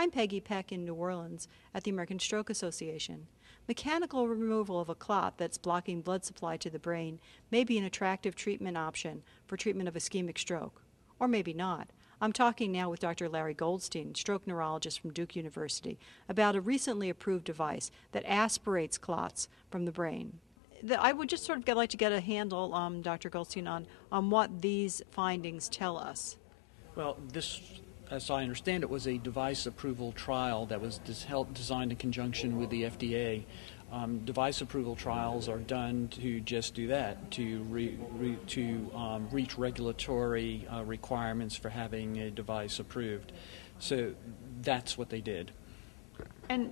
I'm Peggy Peck in New Orleans at the American Stroke Association. Mechanical removal of a clot that's blocking blood supply to the brain may be an attractive treatment option for treatment of ischemic stroke, or maybe not. I'm talking now with Dr. Larry Goldstein, stroke neurologist from Duke University, about a recently approved device that aspirates clots from the brain. I would just sort of like to get a handle, Dr. Goldstein, on what these findings tell us. Well, this, as I understand it, was a device approval trial that was designed in conjunction with the FDA. Device approval trials are done to just do that, to reach regulatory requirements for having a device approved. So that's what they did.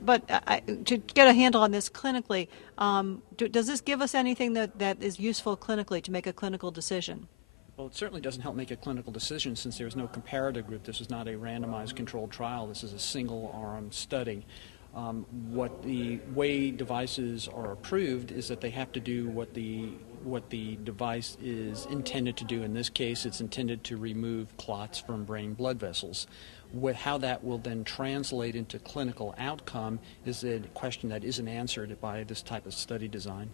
But to get a handle on this clinically, does this give us anything that is useful clinically to make a clinical decision? Well, it certainly doesn't help make a clinical decision since there's no comparator group. This is not a randomized controlled trial. This is a single-arm study. What the way devices are approved is that they have to do what the device is intended to do. In this case, it's intended to remove clots from brain blood vessels. How that will then translate into clinical outcome is a question that isn't answered by this type of study design.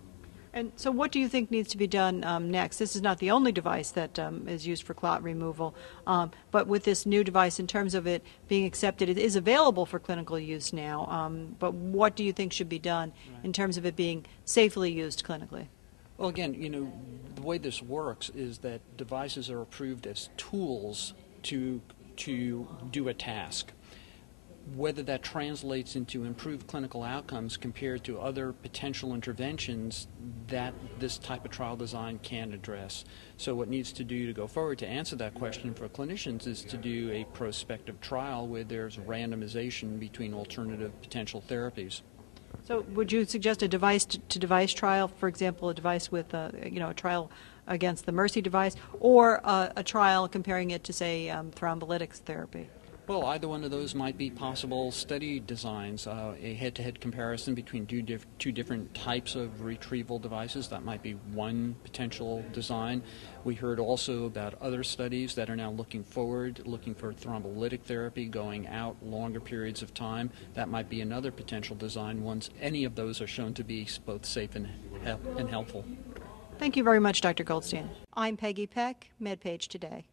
And so what do you think needs to be done next? This is not the only device that is used for clot removal, but with this new device, in terms of it being accepted, it is available for clinical use now, but what do you think should be done in terms of it being safely used clinically? Well, again, the way this works is that devices are approved as tools to do a task. Whether that translates into improved clinical outcomes compared to other potential interventions that this type of trial design can address. So what needs to do to go forward to answer that question for clinicians is to do a prospective trial where there's randomization between alternative potential therapies. So would you suggest a device-to-device trial, for example, a device with a trial against the Mercy device, or a trial comparing it to, say, thrombolytics therapy? Well, either one of those might be possible study designs. A head-to-head comparison between two different types of retrieval devices, that might be one potential design. We heard also about other studies that are now looking forward, looking for thrombolytic therapy going out longer periods of time. That might be another potential design once any of those are shown to be both safe and helpful. Thank you very much, Dr. Goldstein. I'm Peggy Peck, MedPage Today.